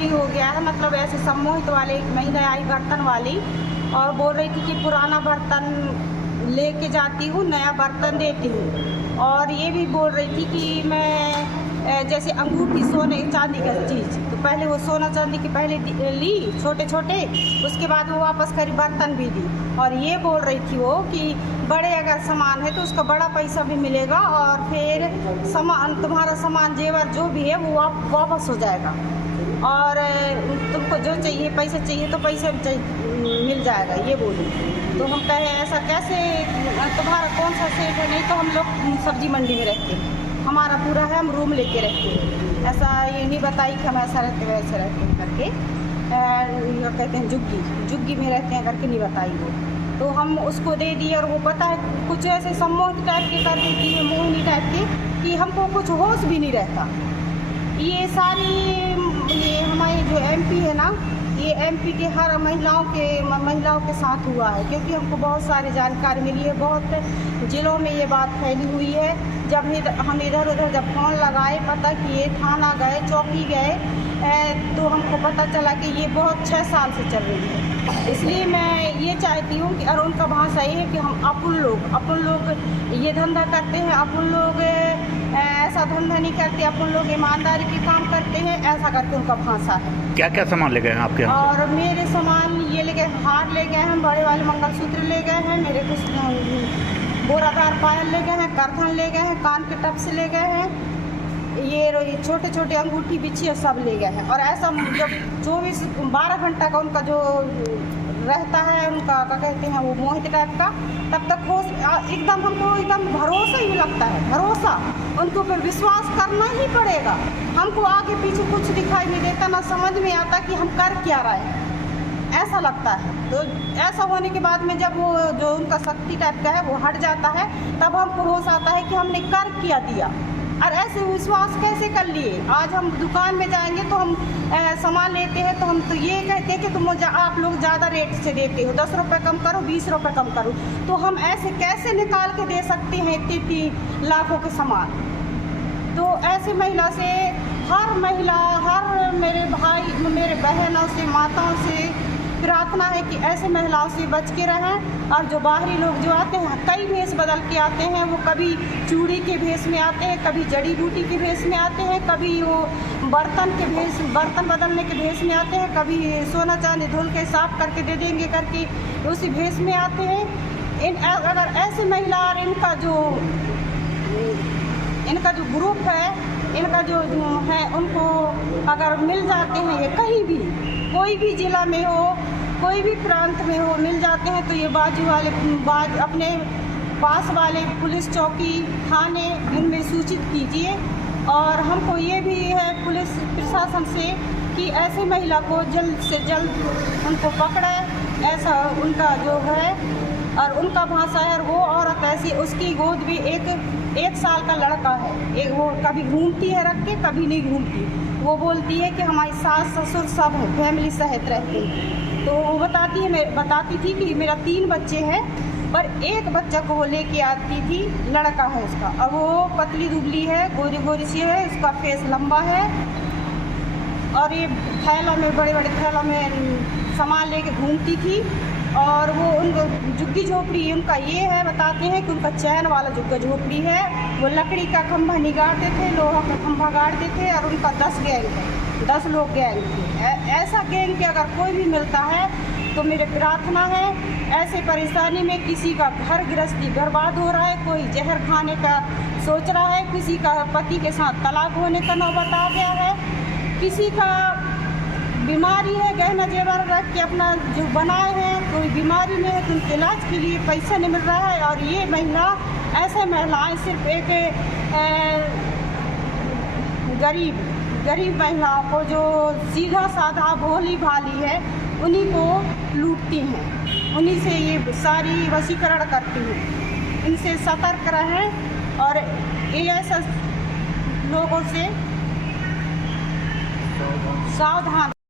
चोरी हो गया है, मतलब ऐसे सम्मोहित वाले एक महिला आई बर्तन वाली और बोल रही थी कि पुराना बर्तन लेके जाती हूँ, नया बर्तन देती हूँ। और ये भी बोल रही थी कि मैं जैसे अंगूठी सोने चांदी का चीज़, तो पहले वो सोना चांदी की पहले ली छोटे छोटे, उसके बाद वो वापस करी बर्तन भी दी। और ये बोल रही थी वो कि बड़े अगर सामान है तो उसका बड़ा पैसा भी मिलेगा और फिर सामान तुम्हारा सामान जेवर जो भी है वो वापस हो जाएगा, और तुमको जो चाहिए पैसे चाहिए तो पैसे मिल जाएगा, ये बोली। तो हम कहे ऐसा कैसे, तुम्हारा कौन सा सेठ है? नहीं तो हम लोग सब्जी मंडी में रहते हैं, हमारा पूरा है, हम रूम लेके रहते हैं। ऐसा ये नहीं बताई कि हम ऐसा रहते वैसे रहते हैं करके, ये कहते हैं जुग्गी में रहते हैं करके नहीं बताई वो। तो हम उसको दे दिए और वो पता है कुछ ऐसे सम्मोहित टाइप के कर देती है, मोहिनी टाइप के, कि हमको कुछ होश भी नहीं रहता। ये सारी ये हमारे जो एमपी है ना, ये एमपी के हर महिलाओं के साथ हुआ है, क्योंकि हमको बहुत सारी जानकारी मिली है, बहुत ज़िलों में ये बात फैली हुई है। जब हम इधर उधर जब फ़ोन लगाए, पता किए, थाना गए, चौकी गए, तो हमको पता चला कि ये बहुत 6 साल से चल रही है। इसलिए मैं ये चाहती हूँ कि, और उनका भाषा ये है कि हम अपन लोग ये धंधा करते हैं, अपन लोग ऐसा धंधा नहीं करते, अपन लोग ईमानदारी के काम करते हैं, ऐसा करके उनका भाषा है। क्या क्या सामान ले गए हैं आपके यहाँ? और मेरे सामान ये ले गए, हार ले गए हैं, बड़े वाले मंगलसूत्र ले गए हैं, मेरे कुछ बोरादार पायल ले गए हैं, करधन ले गए हैं, कान के टप्स ले गए हैं, ये छोटे छोटे अंगूठी बिछी सब ले गए हैं। और ऐसा जब 12 घंटा का उनका जो रहता है, उनका क्या कहते हैं वो मोहित टाइप का, तब तक हो एकदम हमको एकदम भरोसा ही लगता है, भरोसा उनके ऊपर विश्वास करना ही पड़ेगा। हमको आगे पीछे कुछ दिखाई नहीं देता, ना समझ में आता कि हम कर क्या रहे हैं, ऐसा लगता है। तो ऐसा होने के बाद में जब वो जो उनका शक्ति टाइप का है वो हट जाता है, तब हमको होश आता है कि हमने कर क्या दिया, और ऐसे विश्वास कैसे कर लिए। आज हम दुकान में जाएंगे तो हम सामान लेते हैं तो हम तो ये कहते हैं कि तुम आप लोग ज़्यादा रेट से देते हो, 10 रुपये कम करो, 20 रुपये कम करो, तो हम ऐसे कैसे निकाल के दे सकते हैं इतनी लाखों के सामान। तो ऐसे महिला से हर महिला, हर मेरे भाई, मेरे बहनों से, माताओं से प्रार्थना है कि ऐसे महिलाओं से बच के रहें। और जो बाहरी लोग जो आते हैं, कई भेष बदल के आते हैं, वो कभी चूड़ी के भेष में आते हैं, कभी जड़ी बूटी के भेष में आते हैं, कभी वो बर्तन बदलने के भेष में आते हैं, कभी सोना चांदी धुल के साफ करके दे देंगे करके उसी भेष में आते हैं। अगर ऐसे महिला और इनका जो ग्रुप है, इनका जो है, उनको अगर मिल जाते हैं, ये कहीं भी कोई भी ज़िला में हो, कोई भी प्रांत में हो, मिल जाते हैं, तो ये अपने पास वाले पुलिस चौकी, थाने, इनमें सूचित कीजिए। और हमको ये भी है पुलिस प्रशासन से कि ऐसे महिला को जल्द से जल्द उनको पकड़े, ऐसा उनका जो है। और उनका भाषा है, और वो औरत ऐसी, उसकी गोद भी एक साल का लड़का है, वो कभी घूमती है रख के, कभी नहीं घूमती। वो बोलती है कि हमारी सास ससुर सब है, फैमिली सहित रहते हैं। तो वो बताती थी कि मेरा 3 बच्चे हैं, पर एक बच्चा को वो लेके आती थी, लड़का है उसका, और वो पतली दुबली है, गोरी सी है, उसका फेस लंबा है, और ये थैला में, बड़े बड़े थैला में सामान लेके घूमती थी। और वो उनको झुग्गी झोपड़ी उनका ये है, बताते हैं कि उनका चैन वाला झुग्गा झोपड़ी है, वो लकड़ी का खंभा निगाड़ते थे, लोहा का खंभा गाड़ते थे, और उनका 10 गैंग है, 10 लोग गैंग थे। ऐसा गैंग के अगर कोई भी मिलता है तो मेरे प्रार्थना है, ऐसे परेशानी में किसी का घर गृहस्थी बर्बाद हो रहा है, कोई जहर खाने का सोच रहा है, किसी का पति के साथ तलाक होने का नौबत आ गया है, किसी का बीमारी है, गहना जेवर रख के अपना जो बनाए हैं, कोई बीमारी में है तो उनके इलाज के लिए पैसा नहीं मिल रहा है। और ये ऐसे महिलाएं सिर्फ एक गरीब महिलाओं को, जो सीधा साधा भोली भाली है, उन्हीं को लूटती हैं, उन्हीं से ये सारी वशीकरण करती हैं। इनसे सतर्क रहें और ये ऐसा लोगों से सावधान